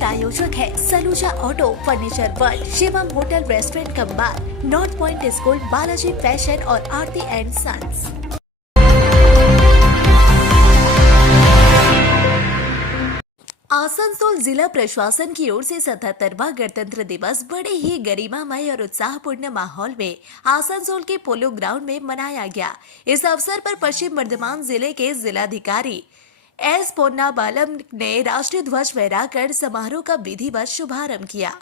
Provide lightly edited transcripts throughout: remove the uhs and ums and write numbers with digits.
का आयोजक है Saluja auto, furniture world, Shivam hotel, restaurant cum bar, north point school, Balaji fashion और आरती एंड सन्स। आसनसोल जिला प्रशासन की ओर से 77वां गणतंत्र दिवस बड़े ही गरिमामय और उत्साहपूर्ण माहौल में आसनसोल के पोलो ग्राउंड में मनाया गया। इस अवसर पर पश्चिम बर्धमान जिले के जिलाधिकारी एस पोन्नाबालम ने राष्ट्रीय ध्वज फहराकर समारोह का विधिवत शुभारंभ किया।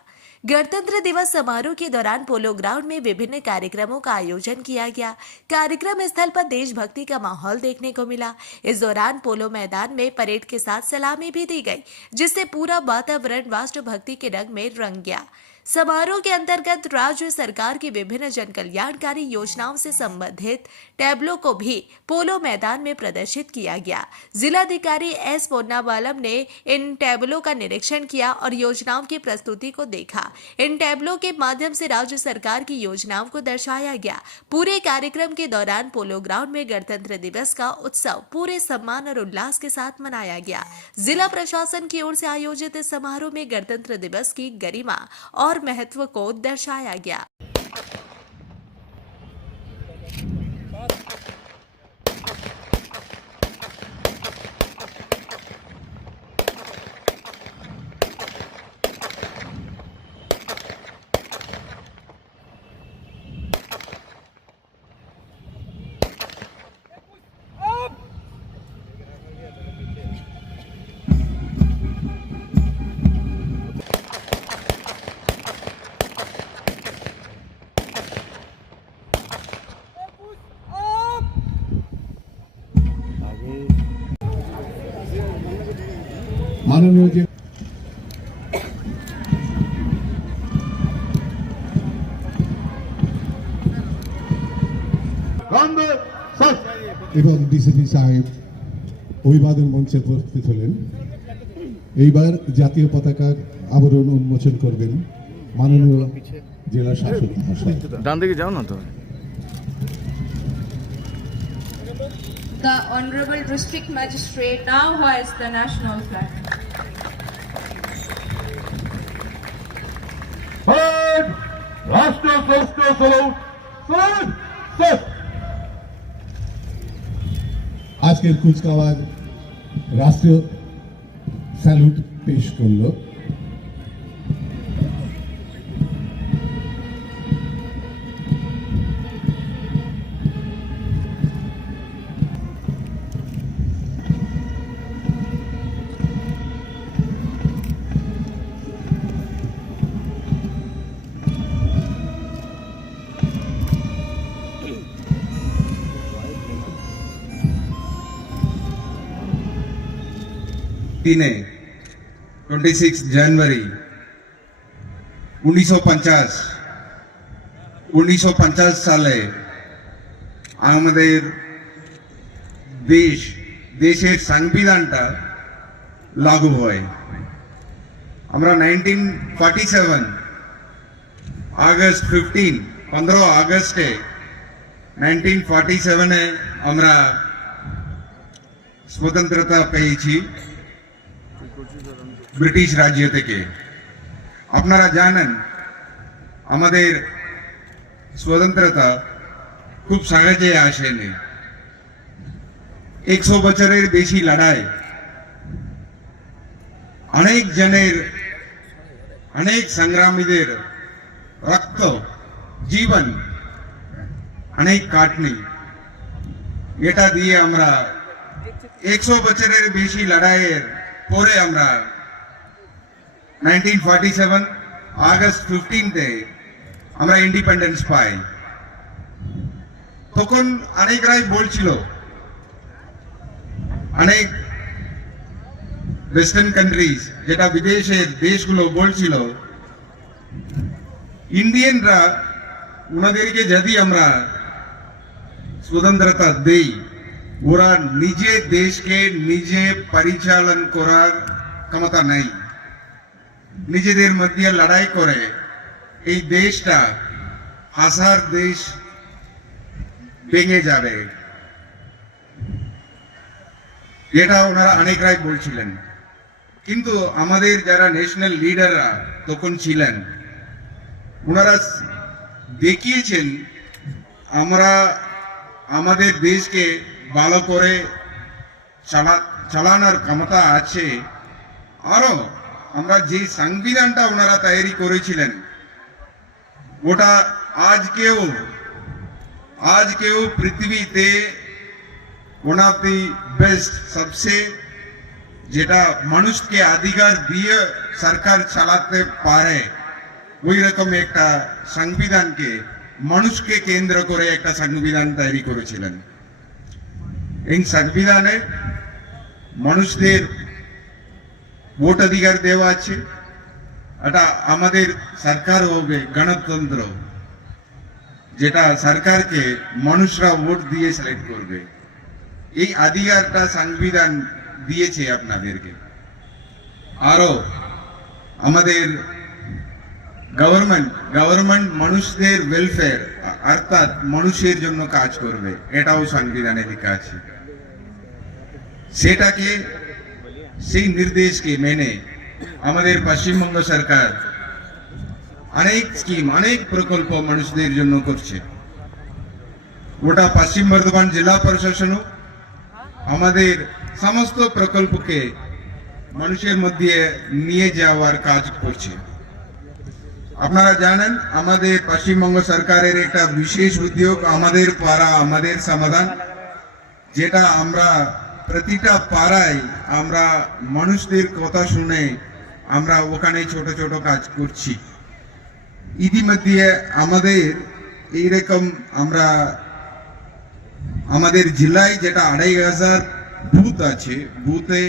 गणतंत्र दिवस समारोह के दौरान पोलो ग्राउंड में विभिन्न कार्यक्रमों का आयोजन किया गया। कार्यक्रम स्थल पर देशभक्ति का माहौल देखने को मिला। इस दौरान पोलो मैदान में परेड के साथ सलामी भी दी गई, जिससे पूरा वातावरण राष्ट्रभक्ति के रंग में रंग गया। समारोह के अंतर्गत राज्य सरकार की विभिन्न जन कल्याणकारी योजनाओं से संबंधित टैबलो को भी पोलो मैदान में प्रदर्शित किया गया। जिलाधिकारी एस पोन्नाबालम ने इन टैबलो का निरीक्षण किया और योजनाओं की प्रस्तुति को देखा। इन टैबलो के माध्यम से राज्य सरकार की योजनाओं को दर्शाया गया। पूरे कार्यक्रम के दौरान पोलो ग्राउंड में गणतंत्र दिवस का उत्सव पूरे सम्मान और उल्लास के साथ मनाया गया। जिला प्रशासन की ओर से आयोजित इस समारोह में गणतंत्र दिवस की गरिमा और महत्व को दर्शाया गया। माननीय जी এবং ডিসিপি সাহেব অভিবাদন মঞ্চে উপস্থিত হলেন। এইবার জাতীয় পতাকা আবরণ উন্মোচন করবেন মাননীয় জেলা শাসক মহাশয়। ডান দিকে যাও না তো। The Honorable District Magistrate now hoists the national flag. রাষ্ট্র শ্রেষ্ঠ স্যালুট। আজকের কুচকাওয়াজ রাষ্ট্রীয় স্যালুট পেশ করলো। দিনে 26 জানুয়ারি 1950 সালে আমাদের দেশের সংবিধানটা লাগু হয়। আমরা 1947 আগস্ট 15 আগস্টে 1947 আমরা স্বাধীনতা পেয়েছি ব্রিটিশ রাজ্য থেকে। আপনারা জানেন আমাদের স্বাধীনতা খুব সহজে আসেনি। 100 বছরের বেশি লড়াই, অনেক জনের, অনেক সংগ্রামীদের রক্ত, জীবন, অনেক কাটনি, এটা দিয়ে আমরা 100 বছরের বেশি লড়াইয়ের পরে আমরা 1947 আগস্ট 15 আমরা ইন্ডিপেন্ডেন্স পাই। তখন অনেকরাই বলছিল, অনেক ওয়েস্টার্ন কান্ট্রিজ, যেটা বিদেশের দেশগুলো বলছিল ইন্ডিয়ানরা ওনাদেরকে যদি আমরা স্বাধীনতা দেই, ওরা নিজে দেশকে নিজে পরিচালন করার ক্ষমতা নেই। নিজেদের মধ্যে লড়াই করে এই দেশটা আশার দেশ ভেঙে যাবে, এটা ওনারা অনেকরাই বলছিলেন। কিন্তু আমাদের যারা ন্যাশনাল লিডাররা তখন ছিলেন, ওনারা দেখিয়েছেন আমরা আমাদের দেশকে ভালো করে চালানোর ক্ষমতা আছে। আরো আমরা যে সংবিধানটা ওনারা তৈরি করেছিলেন ওটা আজকেও পৃথিবীতে ওয়ান অফ দি বেস্ট, সবসে যেটা মানুষকে অধিকার দিয়ে সরকার চালাতে পারে ওই রকম একটা সংবিধানকে মানুষকে কেন্দ্র করে একটা সংবিধান তৈরি করেছিলেন। এই সংবিধানে মানুষদের ভোটাধিকার দেওয়া আছে। এটা আমাদের সরকার হবে গণতন্ত্র, যেটা সরকারকে মানুষরা ভোট দিয়ে সিলেক্ট করবে। এই অধিকারটা সংবিধান দিয়েছে আপনাদেরকে। আরো আমাদের গভর্নমেন্ট মানুষদের ওয়েলফেয়ার অর্থাৎ মানুষের জন্য কাজ করবে, এটাও সংবিধানে লেখা আছে। সেটাকে সেই নির্দেশকে মেনে আমাদের পশ্চিমবঙ্গ সরকার অনেক স্কিম, অনেক প্রকল্প মানুষদের জন্য করছে। ওটা পশ্চিম বর্ধমান জেলা প্রশাসনও আমাদের সমস্ত প্রকল্পকে মানুষের মধ্যে নিয়ে যাওয়ার কাজ করছে। আপনারা জানেন আমাদের পশ্চিমবঙ্গ সরকারের একটা বিশেষ উদ্যোগ আমাদের পাড়া আমাদের সমাধান, যেটা আমরা প্রতিটা পাড়ায় আমরা মানুষদের কথা শুনে আমরা ওখানে ছোট ছোট কাজ করছি। ইতিমধ্যে আমাদের এইরকম আমরা আমাদের জেলায় যেটা 2500 বুথ আছে, বুথে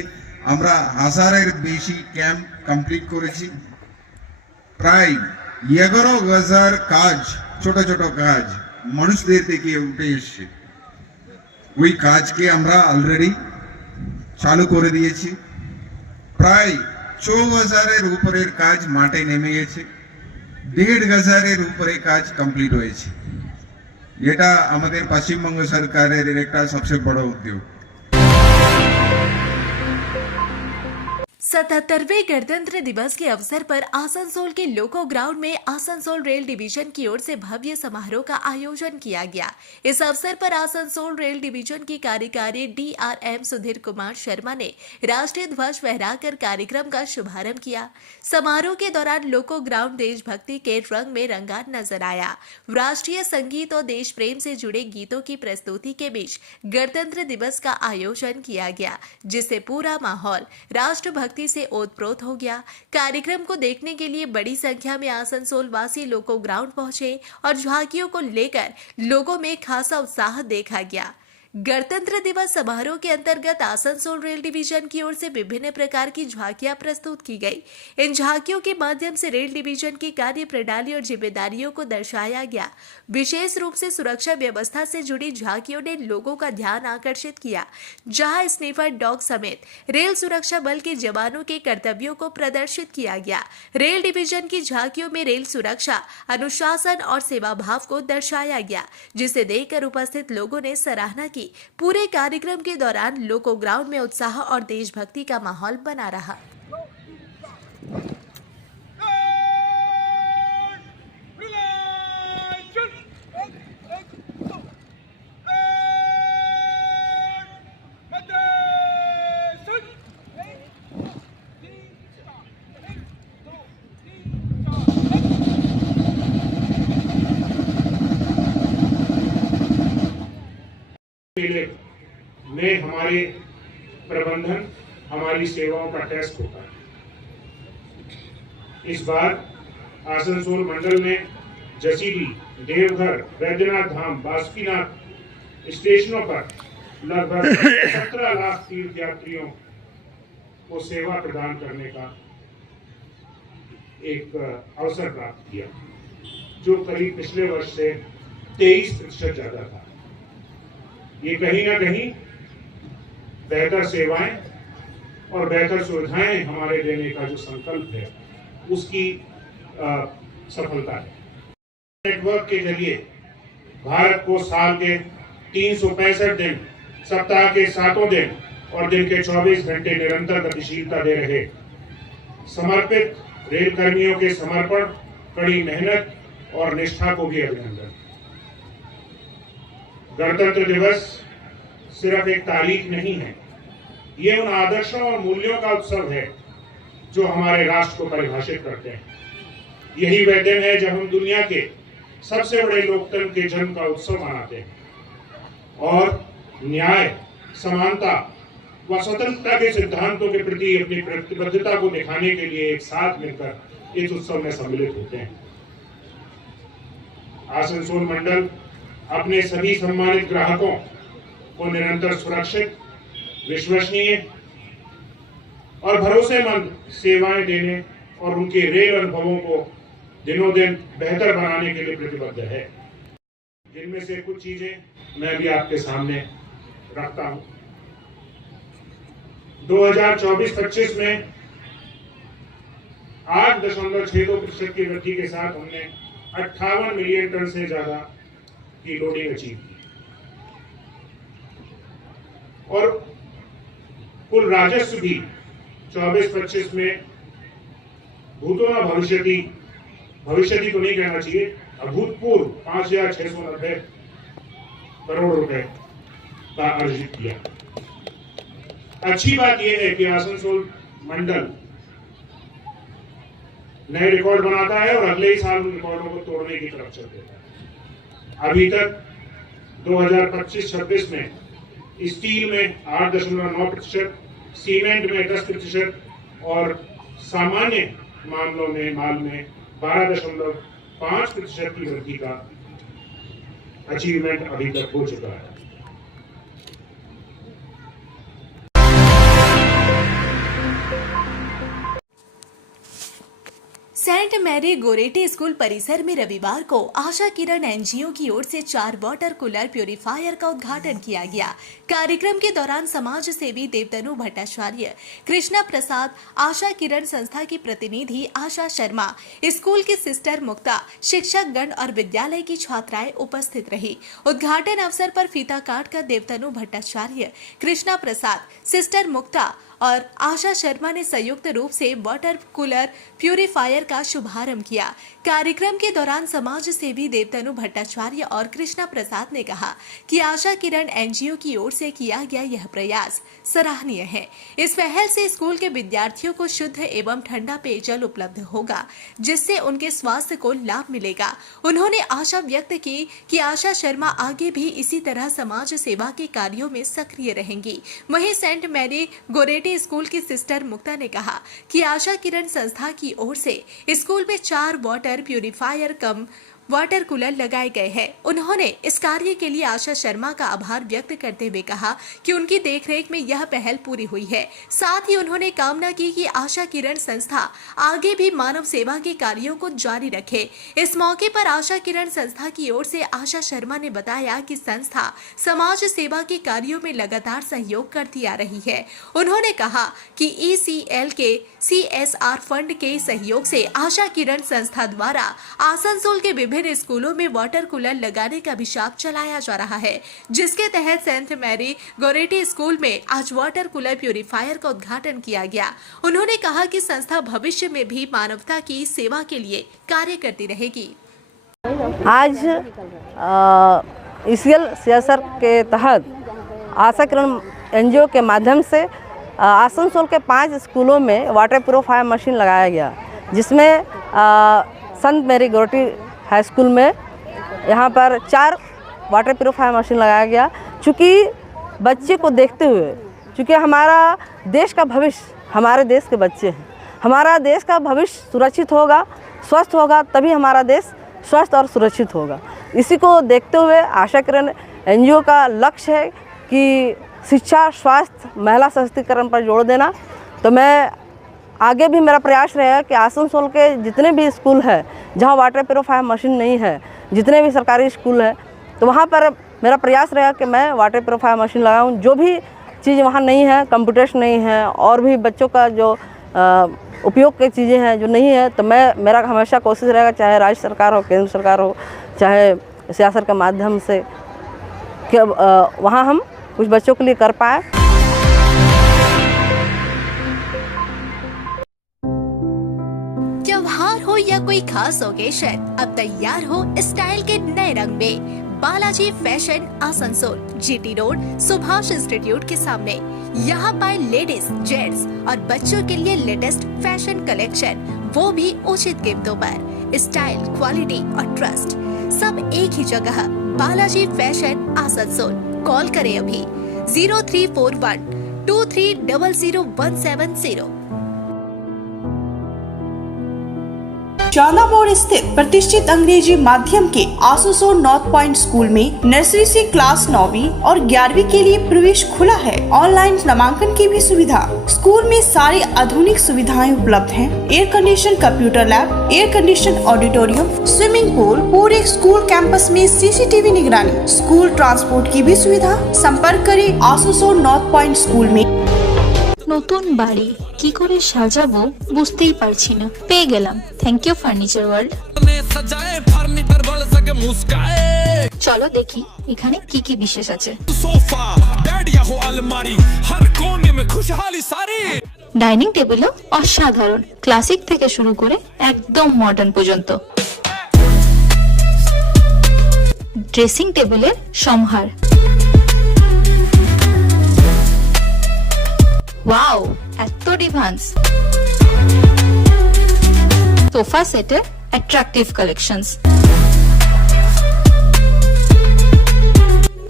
আমরা 1000-এর বেশি ক্যাম্প কমপ্লিট করেছি। প্রায় 11,000 কাজ, ছোট ছোট কাজ মানুষদের থেকে উঠে এসছে। ওই কাজকে আমরা অলরেডি চালু করে দিয়েছি। প্রায় 4,000-এর উপরের কাজ মাঠে নেমে গেছে, 1,500-এর উপরে কাজ কমপ্লিট হয়েছে। এটা আমাদের পশ্চিমবঙ্গ সরকারের একটা সবচেয়ে বড় উদ্যোগ। 77वें गणतंत्र दिवस के अवसर पर आसनसोल के लोको ग्राउंड में आसनसोल रेल डिवीजन की ओर से भव्य समारोह का आयोजन किया गया। इस अवसर पर आसनसोल रेल डिवीजन की कार्यकारी DRM सुधीर कुमार शर्मा ने राष्ट्रीय ध्वज फहराकर कार्यक्रम का शुभारंभ किया। समारोह के दौरान लोको ग्राउंड देशभक्ति के रंग में रंगा नजर आया। राष्ट्रीय संगीत और देश प्रेम से जुड़े गीतों की प्रस्तुति के बीच गणतंत्र दिवस का आयोजन किया गया, जिससे पूरा माहौल राष्ट्रभक्ति से ओतप्रोत हो गया। कार्यक्रम को देखने के लिए बड़ी संख्या में आसनसोल वासी लोको ग्राउंड पहुंचे और झांकियों को लेकर लोगों में खासा उत्साह देखा गया। गणतंत्र दिवस समारोह के अंतर्गत आसनसोल रेल डिवीजन की ओर से विभिन्न प्रकार की झांकियां प्रस्तुत की गई। इन झांकियों के माध्यम से रेल डिवीजन की कार्य प्रणाली और जिम्मेदारियों को दर्शाया गया। विशेष रूप से सुरक्षा व्यवस्था से जुड़ी झांकियों ने लोगों का ध्यान आकर्षित किया, जहां स्नीफर डॉग समेत रेल सुरक्षा बल के जवानों के कर्तव्यों को प्रदर्शित किया गया। रेल डिवीजन की झांकियों में रेल सुरक्षा, अनुशासन और सेवा भाव को दर्शाया गया, जिसे देखकर उपस्थित लोगों ने सराहना की। पूरे कार्यक्रम के दौरान लोको ग्राउंड में उत्साह और देशभक्ति का माहौल बना रहा। में हमारे प्रबंधन, हमारी सेवाओं का टेस्ट होता है। इस बार आसनसोल मंडल में जसीडीह, देवघर, वैद्यनाथ धाम, बासुकीनाथ स्टेशनों पर लगभग 17 लाख तीर्थयात्रियों को सेवा प्रदान करने का एक अवसर प्राप्त किया, जो करीब पिछले वर्ष से 23% ज्यादा था। ये कहीं ना कहीं बेहतर सेवाएं और बेहतर सुविधाएं हमारे देने का जो संकल्प है उसकी सफलता है। नेटवर्क के जरिए भारत को साल के 365 दिन, सप्ताह के 7 दिन और दिन के 24 घंटे निरंतर गतिशीलता दे रहे समर्पित रेल कर्मियों के समर्पण, कड़ी मेहनत और निष्ठा को भी अभिनंदन। गणतंत्र दिवस सिर्फ एक तारीख नहीं है, ये उन आदर्शों और मूल्यों का उत्सव है जो हमारे राष्ट्र को परिभाषित करते हैं। यही वह दिन है जब हम दुनिया के सबसे बड़े लोकतंत्र के जन्म का उत्सव मनाते हैं और न्याय, समानता व स्वतंत्रता के सिद्धांतों के प्रति अपनी प्रतिबद्धता को दिखाने के लिए एक साथ मिलकर इस उत्सव में सम्मिलित होते हैं। आसनसोल मंडल अपने सभी सम्मानित ग्राहकों को निरंतर सुरक्षित, विश्वसनीय और भरोसेमंद सेवाएं देने और उनके रेल अनुभवों को दिनों दिन बेहतर बनाने के लिए प्रतिबद्ध है। जिनमें से कुछ चीजें मैं भी आपके सामने रखता हूं। 2024-25 में 8.62% की वृद्धि के साथ हमने 58 मिलियन टन से ज्यादा की लोडिंग अचीव की और कुल राजस्व भी 24-25 में भूतोना भविष्यति तो नहीं कहना चाहिए, अभूतपूर्व 5,690 करोड़ रुपए का अर्जित किया। अच्छी बात यह है कि आसनसोल मंडल नए रिकॉर्ड बनाता है और अगले ही साल उन रिकॉर्डों को तोड़ने की तरफ चल देता है। अभी तक 2025-26 में स्टील में 8.9%, सीमेंट में 10% और सामान्य मामलों में माल में 12.5% की वृद्धि का अचीवमेंट अभी तक हो चुका है। सेंट मैरी गोरेटी स्कूल परिसर में रविवार को आशा किरण एनजीओ की ओर से 4 वाटर कूलर प्यूरिफायर का उद्घाटन किया गया। कार्यक्रम के दौरान समाज सेवी देवतनु भट्टाचार्य, कृष्णा प्रसाद, आशा किरण संस्था की प्रतिनिधि आशा शर्मा, स्कूल की सिस्टर मुक्ता, शिक्षक गण और विद्यालय की छात्राएं उपस्थित रही। उद्घाटन अवसर पर फीता काट कर देवतनु भट्टाचार्य, कृष्णा प्रसाद, सिस्टर मुक्ता और आशा शर्मा ने संयुक्त रूप से वाटर कूलर प्यूरिफायर का शुभारंभ किया। कार्यक्रम के दौरान समाज सेवी देवतनु भट्टाचार्य और कृष्णा प्रसाद ने कहा कि आशा किरण एनजीओ की ओर से किया गया यह प्रयास सराहनीय है। इस पहल से स्कूल के विद्यार्थियों को शुद्ध एवं ठंडा पेयजल उपलब्ध होगा, जिससे उनके स्वास्थ्य को लाभ मिलेगा। उन्होंने आशा व्यक्त की कि आशा शर्मा आगे भी इसी तरह समाज सेवा के कार्यों में सक्रिय रहेंगी। वहीं सेंट मैरी गोरेटी स्कूल की सिस्टर मुक्ता ने कहा कि आशा किरण संस्था की ओर से स्कूल में 4 वाटर प्यूरिफायर कम वाटर कूलर लगाए गए हैं। उन्होंने इस कार्य के लिए आशा शर्मा का आभार व्यक्त करते हुए कहा कि उनकी देखरेख में यह पहल पूरी हुई है। साथ ही उन्होंने कामना की कि आशा किरण संस्था आगे भी मानव सेवा के कार्यों को जारी रखे। इस मौके पर आशा किरण संस्था की ओर से आशा शर्मा ने बताया कि संस्था समाज सेवा के कार्यों में लगातार सहयोग करती आ रही है। उन्होंने कहा कि ECL के CSR फंड के सहयोग से आशा किरण संस्था द्वारा आसनसोल के विभिन्न स्कूलों में वाटर कूलर लगाने का अभियान चलाया जा रहा है, जिसके तहत सेंट मैरी गोरेटी स्कूल में आज वाटर कूलर प्यूरिफायर का उद्घाटन किया गया। उन्होंने कहा कि संस्था भविष्य में भी मानवता की सेवा के लिए कार्य करती रहेगी। आज ECL CSR के तहत आशा किरण एनजीओ के माध्यम से आसनसोल के 5 स्कूलों में वाटर प्यूरिफायर मशीन लगाया गया, जिसमें संत मैरी गोरेटी हाई स्कूल में यहाँ पर 4 वाटर प्यूरिफायर मशीन लगाया गया। चूँकि बच्चे को देखते हुए, चूँकि हमारा देश का भविष्य हमारे देश के बच्चे हैं, हमारा देश का भविष्य सुरक्षित होगा, स्वस्थ होगा, तभी हमारा देश स्वस्थ और सुरक्षित होगा। इसी को देखते हुए आशा किरण एनजीओ का लक्ष्य है कि शिक्षा, स्वास्थ्य, महिला सशक्तिकरण पर जोर देना। तो मैं आगे भी मेरा प्रयास रहेगा कि आसनसोल के जितने भी स्कूल हैं जहां वाटर प्यूरिफायर मशीन नहीं है, जितने भी सरकारी स्कूल हैं, तो वहां पर मेरा प्रयास रहेगा कि मैं वाटर प्यूरिफायर मशीन लगाऊं। जो भी चीज़ वहां नहीं है, कंप्यूटर्स नहीं है और भी बच्चों का जो उपयोग की चीज़ें हैं जो नहीं है, तो मेरा हमेशा कोशिश रहेगा, चाहे राज्य सरकार हो, केंद्र सरकार हो, चाहे सियासत के माध्यम से, कि वहाँ हम कुछ बच्चों के लिए कर पाए। खास ओकेशन अब तैयार हो स्टाइल के नए रंग में। Balaji fashion Asansol, GT road, Subhash institute के सामने। यहाँ पाए लेडीज, जेंट्स और बच्चों के लिए लेटेस्ट फैशन कलेक्शन, वो भी उचित कीमतों पर। स्टाइल, क्वालिटी और ट्रस्ट सब एक ही जगह। बालाजी फैशन आसनसोल। कॉल करें अभी 0341 23000170। चांदा मोड़ स्थित प्रतिष्ठित अंग्रेजी माध्यम के आसनसोल नॉर्थ पॉइंट स्कूल में नर्सरी से क्लास 9वीं और 11वीं के लिए प्रवेश खुला है। ऑनलाइन नामांकन की भी सुविधा। स्कूल में सारी आधुनिक सुविधाएं उपलब्ध हैं। Air condition computer lab, air condition auditorium, swimming pool, पूरे स्कूल कैंपस में सीसीटीवी निगरानी, स्कूल ट्रांसपोर्ट की भी सुविधा। संपर्क करें आसनसोल नॉर्थ पॉइंट स्कूल में। নতুন বাড়ি কি করে সাজাবো বুঝতেই পারছি না। পেয়ে গেলাম, থ্যাংক ইউ ফার্নিচার ওয়ার্ল্ড। চলো দেখি এখানে কি কি বিশেষ আছে। ডাইনিং টেবিলও অসাধারণ, ক্লাসিক থেকে শুরু করে একদম মডার্ন পর্যন্ত। ড্রেসিং টেবিলের সমাহার। ওয়াও, এত ডিভান্স। সোফা সেটের অ্যাট্রাকটিভ কালেকশনস।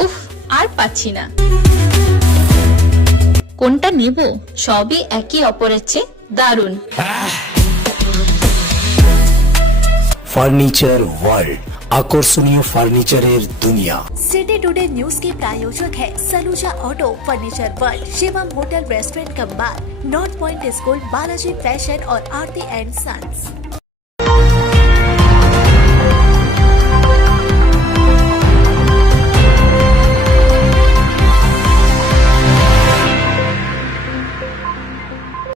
উফ, আর পাচ্ছি না। কোনটা নেব? সবই একই অপরের চেয়ে দারুণ। ফার্নিচার ওয়ার্ল্ড, আকর্ষণীয় ফার্নিচারের দুনিয়া। सिटी टुडे न्यूज के प्रायोजक है Saluja auto, furniture world, Shivam hotel, restaurant cum bar, north point school, Balaji fashion और आरती एंड सन्स।